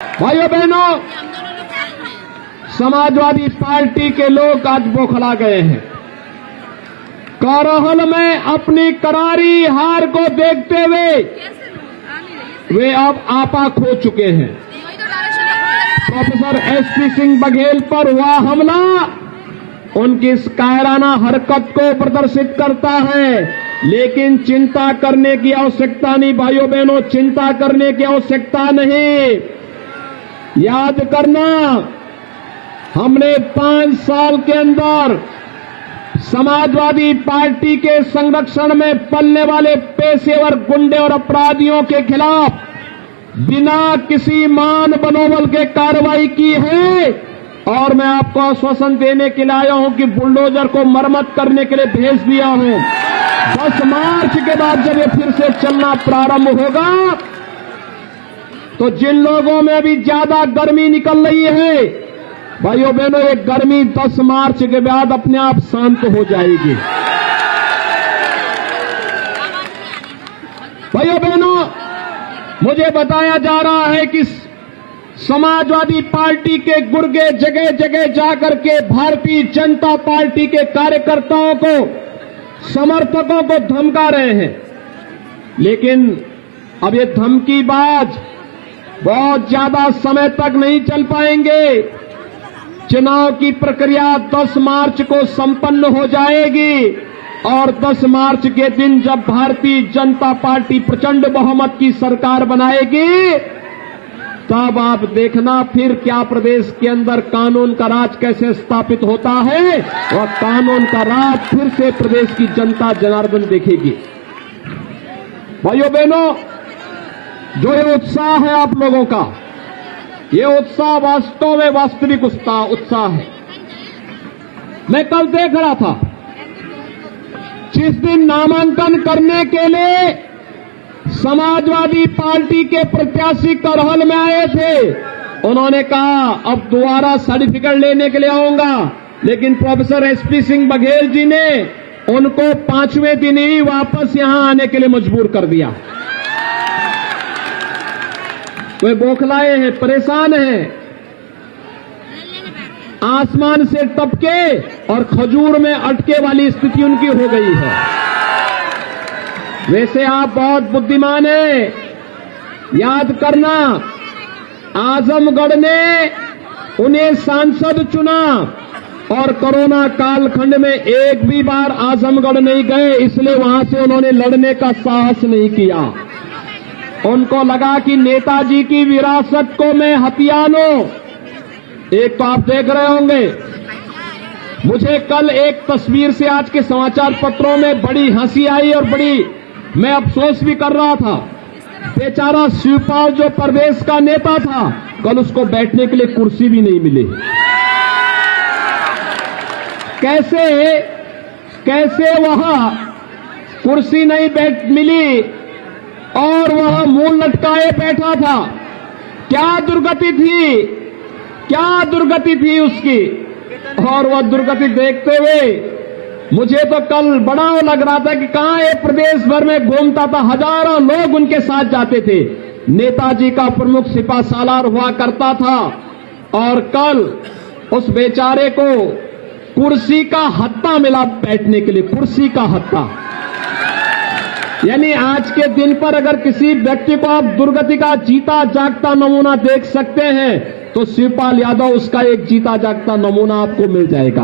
भाइयों बहनों, समाजवादी पार्टी के लोग आज बौखला गए हैं। करहल में अपनी करारी हार को देखते हुए वे अब आपा खो चुके हैं। प्रोफेसर एसपी सिंह बघेल पर हुआ हमला उनकी इस कायराना हरकत को प्रदर्शित करता है, लेकिन चिंता करने की आवश्यकता नहीं भाइयों बहनों, चिंता करने की आवश्यकता नहीं। याद करना, हमने 5 साल के अंदर समाजवादी पार्टी के संरक्षण में पलने वाले पेशेवर गुंडे और अपराधियों के खिलाफ बिना किसी मान बनोबल के कार्रवाई की है। और मैं आपको आश्वासन देने के लिए आया हूं कि बुलडोजर को मरम्मत करने के लिए भेज दिया हूं। 10 मार्च के बाद जब ये फिर से चलना प्रारंभ होगा तो जिन लोगों में अभी ज्यादा गर्मी निकल रही है, भाइयों बहनों, ये गर्मी 10 मार्च के बाद अपने आप शांत हो जाएगी। भाइयों बहनों, मुझे बताया जा रहा है कि समाजवादी पार्टी के गुर्गे जगह जगह जाकर के भारतीय जनता पार्टी के कार्यकर्ताओं को, समर्थकों को धमका रहे हैं। लेकिन अब ये धमकीबाज बहुत ज्यादा समय तक नहीं चल पाएंगे। चुनाव की प्रक्रिया 10 मार्च को संपन्न हो जाएगी और 10 मार्च के दिन जब भारतीय जनता पार्टी प्रचंड बहुमत की सरकार बनाएगी, तब आप देखना फिर क्या प्रदेश के अंदर कानून का राज कैसे स्थापित होता है और कानून का राज फिर से प्रदेश की जनता जनार्दन देखेगी। भाइयों बहनों, जो ये उत्साह है आप लोगों का, ये उत्साह वास्तव में वास्तविक उत्साह है। मैं कल देख रहा था, जिस दिन नामांकन करने के लिए समाजवादी पार्टी के प्रत्याशी करहल में आए थे, उन्होंने कहा अब दोबारा सर्टिफिकेट लेने के लिए आऊंगा, लेकिन प्रोफेसर एसपी सिंह बघेल जी ने उनको 5वें दिन ही वापस यहां आने के लिए मजबूर कर दिया। वे बौखलाए हैं, परेशान हैं, आसमान से टपके और खजूर में अटके वाली स्थिति उनकी हो गई है। वैसे आप बहुत बुद्धिमान हैं। याद करना, आजमगढ़ ने उन्हें सांसद चुना और कोरोना कालखंड में एक भी बार आजमगढ़ नहीं गए, इसलिए वहां से उन्होंने लड़ने का साहस नहीं किया। उनको लगा कि नेताजी की विरासत को मैं हथिया लूं। एक तो आप देख रहे होंगे, मुझे कल एक तस्वीर से आज के समाचार पत्रों में बड़ी हंसी आई और बड़ी मैं अफसोस भी कर रहा था। बेचारा शिवपाल जो प्रदेश का नेता था, कल उसको बैठने के लिए कुर्सी भी नहीं मिली। कैसे वहां कुर्सी नहीं मिली और वह मुंह लटकाए बैठा था। क्या दुर्गति थी उसकी। और वह दुर्गति देखते हुए मुझे तो कल बड़ा लग रहा था कि कहां ये प्रदेश भर में घूमता था, हजारों लोग उनके साथ जाते थे। नेताजी का प्रमुख सिपा सालार हुआ करता था और कल उस बेचारे को कुर्सी का हत्था मिला बैठने के लिए, कुर्सी का हत्था। यानी आज के दिन पर अगर किसी व्यक्ति को आप दुर्गति का जीता जागता नमूना देख सकते हैं तो शिवपाल यादव उसका एक जीता जागता नमूना आपको मिल जाएगा।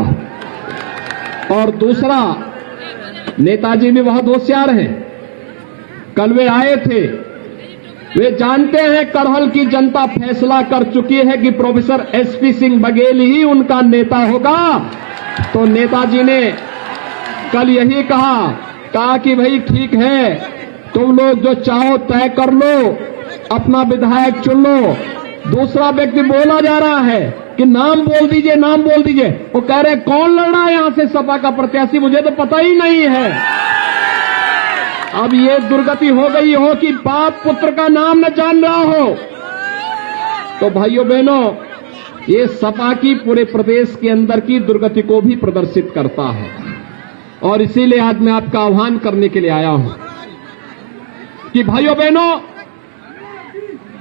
और दूसरा, नेताजी भी बहुत होशियार हैं। कल वे आए थे, वे जानते हैं करहल की जनता फैसला कर चुकी है कि प्रोफेसर एसपी सिंह बघेल ही उनका नेता होगा। तो नेताजी ने कल यही कहा कि भाई ठीक है, तुम लोग जो चाहो तय कर लो, अपना विधायक चुन लो। दूसरा व्यक्ति बोला जा रहा है कि नाम बोल दीजिए, नाम बोल दीजिए। वो कह रहे कौन लड़ रहा है यहां से सपा का प्रत्याशी, मुझे तो पता ही नहीं है। अब ये दुर्गति हो गई हो कि बाप पुत्र का नाम न जान रहा हो। तो भाइयों बहनों, ये सपा की पूरे प्रदेश के अंदर की दुर्गति को भी प्रदर्शित करता है। और इसीलिए आज मैं आपका आह्वान करने के लिए आया हूं कि भाइयों बहनों,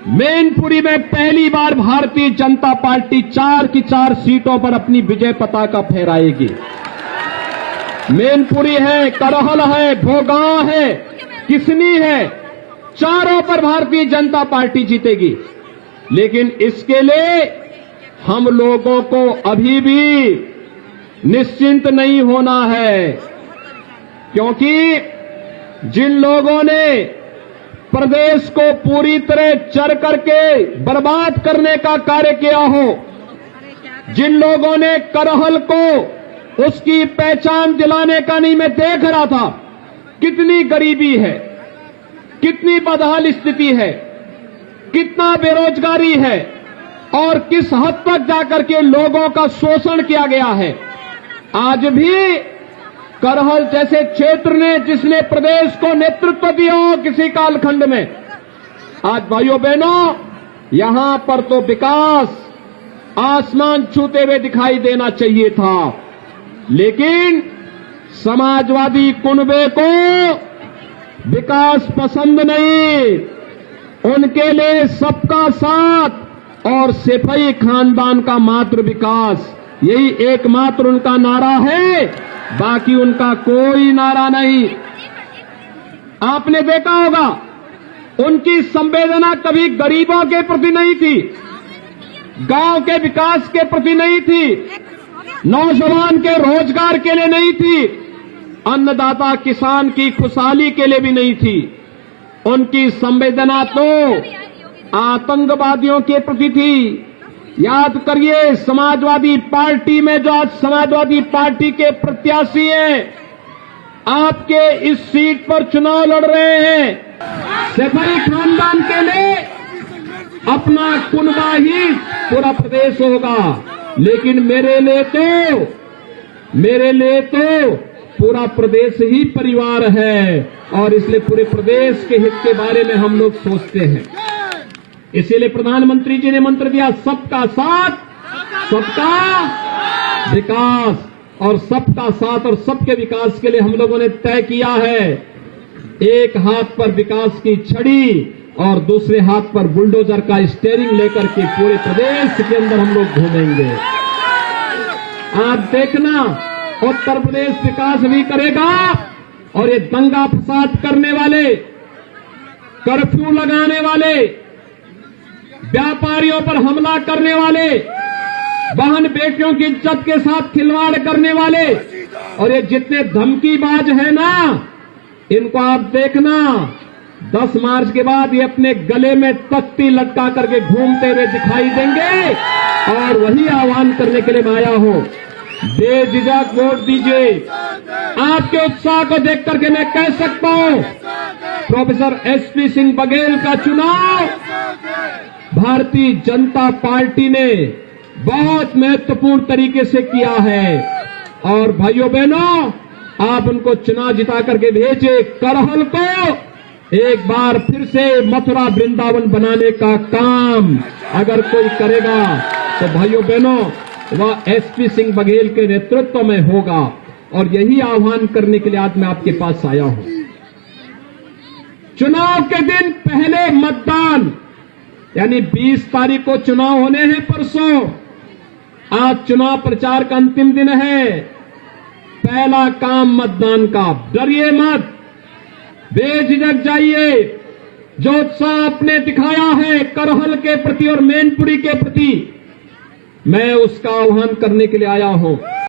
मैनपुरी में पहली बार भारतीय जनता पार्टी 4 की 4 सीटों पर अपनी विजय पताका फहराएगी। मैनपुरी है, करहल है, भोगांव है, किसनी है, चारों पर भारतीय जनता पार्टी जीतेगी। लेकिन इसके लिए हम लोगों को अभी भी निश्चिंत नहीं होना है, क्योंकि जिन लोगों ने प्रदेश को पूरी तरह चर करके बर्बाद करने का कार्य किया हो, जिन लोगों ने करहल को उसकी पहचान दिलाने का नहीं, मैं देख रहा था कितनी गरीबी है, कितनी बदहाल स्थिति है, कितना बेरोजगारी है और किस हद तक जाकर के लोगों का शोषण किया गया है। आज भी करहल जैसे क्षेत्र ने, जिसने प्रदेश को नेतृत्व दिया हो किसी कालखंड में, आज भाइयों बहनों यहां पर तो विकास आसमान छूते हुए दिखाई देना चाहिए था, लेकिन समाजवादी कुनबे को विकास पसंद नहीं। उनके लिए सबका साथ और सिपाही खानदान का मात्र विकास, यही एकमात्र उनका नारा है, बाकी उनका कोई नारा नहीं। आपने देखा होगा उनकी संवेदना कभी गरीबों के प्रति नहीं थी, गांव के विकास के प्रति नहीं थी, नौजवान के रोजगार के लिए नहीं थी, अन्नदाता किसान की खुशहाली के लिए भी नहीं थी। उनकी संवेदना तो आतंकवादियों के प्रति थी। याद करिए, समाजवादी पार्टी में जो आज समाजवादी पार्टी के प्रत्याशी हैं, आपके इस सीट पर चुनाव लड़ रहे हैं, सिपाही खानदान के लिए अपना कुनबा ही पूरा प्रदेश होगा, लेकिन मेरे लिए तो पूरा प्रदेश ही परिवार है, और इसलिए पूरे प्रदेश के हित के बारे में हम लोग सोचते हैं। इसीलिए प्रधानमंत्री जी ने मंत्र दिया, सबका साथ, सबका विकास, और सबका साथ और सबके विकास के लिए हम लोगों ने तय किया है, एक हाथ पर विकास की छड़ी और दूसरे हाथ पर बुलडोजर का स्टीयरिंग लेकर के पूरे प्रदेश के अंदर हम लोग घूमेंगे। आप देखना, उत्तर प्रदेश विकास भी करेगा, और ये दंगा फसाद करने वाले, कर्फ्यू लगाने वाले, व्यापारियों पर हमला करने वाले, बहन बेटियों की इज्जत के साथ खिलवाड़ करने वाले, और ये जितने धमकीबाज हैं ना, इनको आप देखना 10 मार्च के बाद ये अपने गले में तख्ती लटका करके घूमते हुए दिखाई देंगे। और वही आह्वान करने के लिए मैं आया हूं, बेझिझक वोट दीजिए। आपके उत्साह को देख करके मैं कह सकता हूं, प्रोफेसर एसपी सिंह बघेल का चुनाव भारतीय जनता पार्टी ने बहुत महत्वपूर्ण तरीके से किया है। और भाइयों बहनों, आप उनको चुनाव जिता करके भेजे, करहल को एक बार फिर से मथुरा वृंदावन बनाने का काम अगर कोई करेगा तो भाइयों बहनों वह एसपी सिंह बघेल के नेतृत्व में होगा। और यही आह्वान करने के लिए आज मैं आपके पास आया हूं। चुनाव के दिन पहले मतदान, यानी 20 तारीख को चुनाव होने हैं परसों। आज चुनाव प्रचार का अंतिम दिन है। पहला काम मतदान का, डरिए मत, बेझिझक जाइए। जो उत्साह आपने दिखाया है करहल के प्रति और मैनपुरी के प्रति, मैं उसका आह्वान करने के लिए आया हूं।